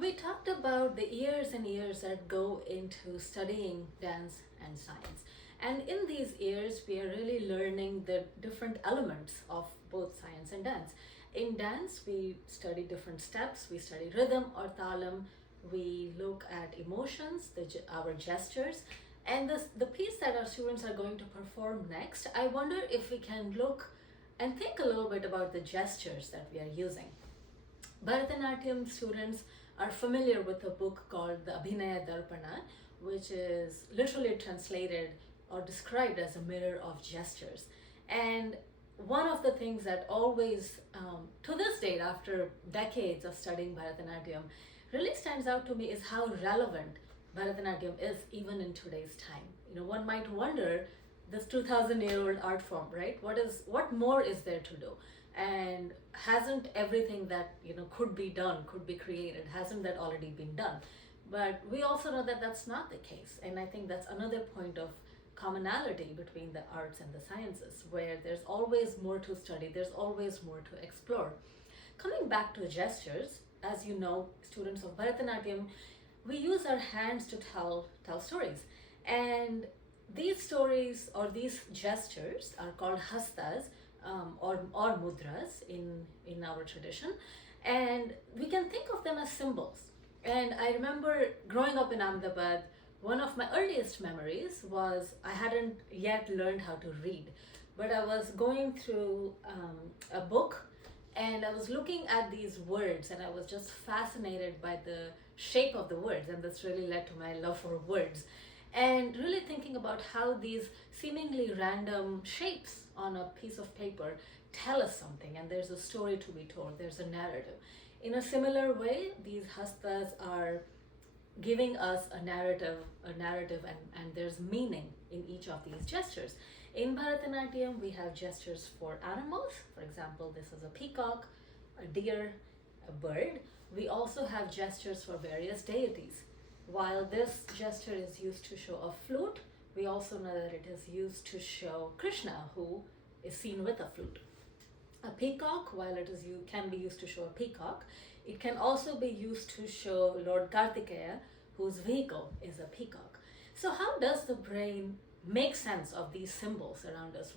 We talked about the years and years that go into studying dance and science. And in these years, we are really learning the different elements of both science and dance. In dance, we study different steps, we study rhythm or talam, we look at emotions, our gestures, and the piece that our students are going to perform next, I wonder if we can look and think a little bit about the gestures that we are using. Bharatanatyam students are familiar with a book called the Abhinaya Darpana, which is literally translated or described as a mirror of gestures. And one of the things that always, to this date, after decades of studying Bharatanatyam, really stands out to me is how relevant Bharatanatyam is even in today's time. One might wonder, this 2000-year-old art form, right? What more is there to do? And hasn't everything that could be done, could be created, hasn't that already been done? But we also know that that's not the case, and I think that's another point of commonality between the arts and the sciences, where there's always more to study, there's always more to explore. Coming back to gestures, as you know, students of Bharatanatyam, we use our hands to tell stories, and these stories or these gestures are called Hastas, or Mudras in our tradition, and we can think of them as symbols. And I remember growing up in Ahmedabad, one of my earliest memories was I hadn't yet learned how to read, but I was going through a book and I was looking at these words and I was just fascinated by the shape of the words, and this really led to my love for words. And really thinking about how these seemingly random shapes on a piece of paper tell us something, and there's a story to be told, there's a narrative. In a similar way, these hastas are giving us a narrative, and there's meaning in each of these gestures. In Bharatanatyam, we have gestures for animals. For example, this is a peacock, a deer, a bird. We also have gestures for various deities. While this gesture is used to show a flute, we also know that it is used to show Krishna, who is seen with a flute. A peacock, while can be used to show a peacock, it can also be used to show Lord Kartikeya, whose vehicle is a peacock. So how does the brain make sense of these symbols around us?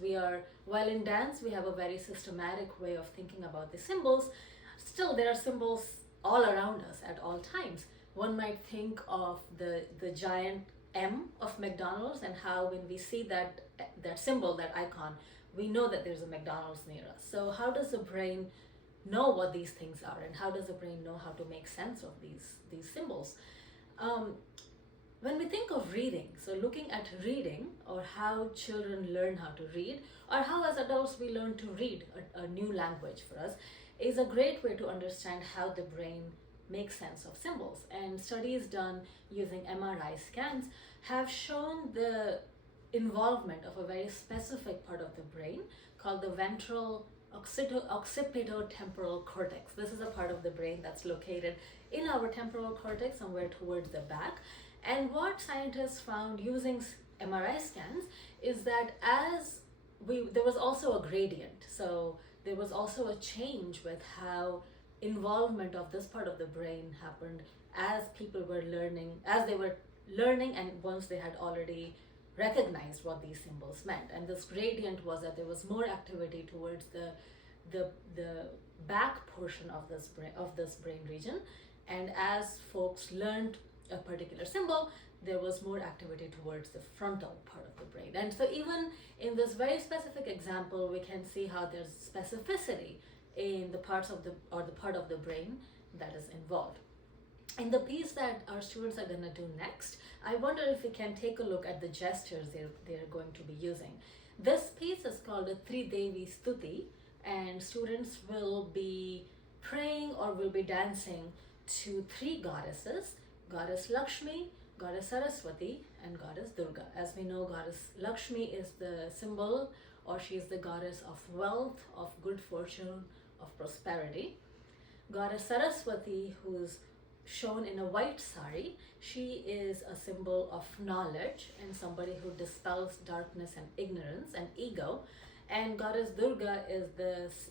While in dance, we have a very systematic way of thinking about the symbols, still there are symbols all around us at all times. One might think of the giant M of McDonald's, and how when we see that symbol, that icon, we know that there's a McDonald's near us. So how does the brain know what these things are, and how does the brain know how to make sense of these symbols? When we think of reading, so looking at reading, or how children learn how to read, or how as adults we learn to read a new language for us, is a great way to understand how the brain makes sense of symbols. And studies done using MRI scans have shown the involvement of a very specific part of the brain called the ventral occipitotemporal cortex. This is a part of the brain that's located in our temporal cortex, somewhere towards the back. And what scientists found using MRI scans is that there was also a gradient. So there was also a change with how involvement of this part of the brain happened as people were learning, and once they had already recognized what these symbols meant. And this gradient was that there was more activity towards the back portion of this brain region, and as folks learned a particular symbol, there was more activity towards the frontal part of the brain. And so even in this very specific example, we can see how there's specificity in the part of the brain that is involved. In the piece that our students are going to do next, I wonder if we can take a look at the gestures they're going to be using. This piece is called a Tridevi Stuti, and students will be praying or will be dancing to three goddesses: Goddess Lakshmi, Goddess Saraswati, and Goddess Durga. As we know, Goddess Lakshmi is the symbol, or she is the goddess of wealth, of good fortune, of prosperity. Goddess Saraswati, who's shown in a white sari, she is a symbol of knowledge and somebody who dispels darkness and ignorance and ego. And Goddess Durga is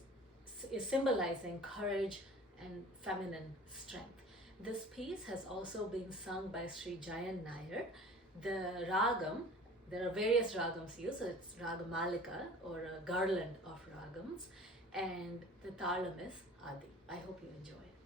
symbolizing courage and feminine strength. This piece has also been sung by Sri Jayan Nair. The ragam, there are various ragams used, so it's Ragamalika or a garland of ragams, and the talam is Adi. I hope you enjoy it.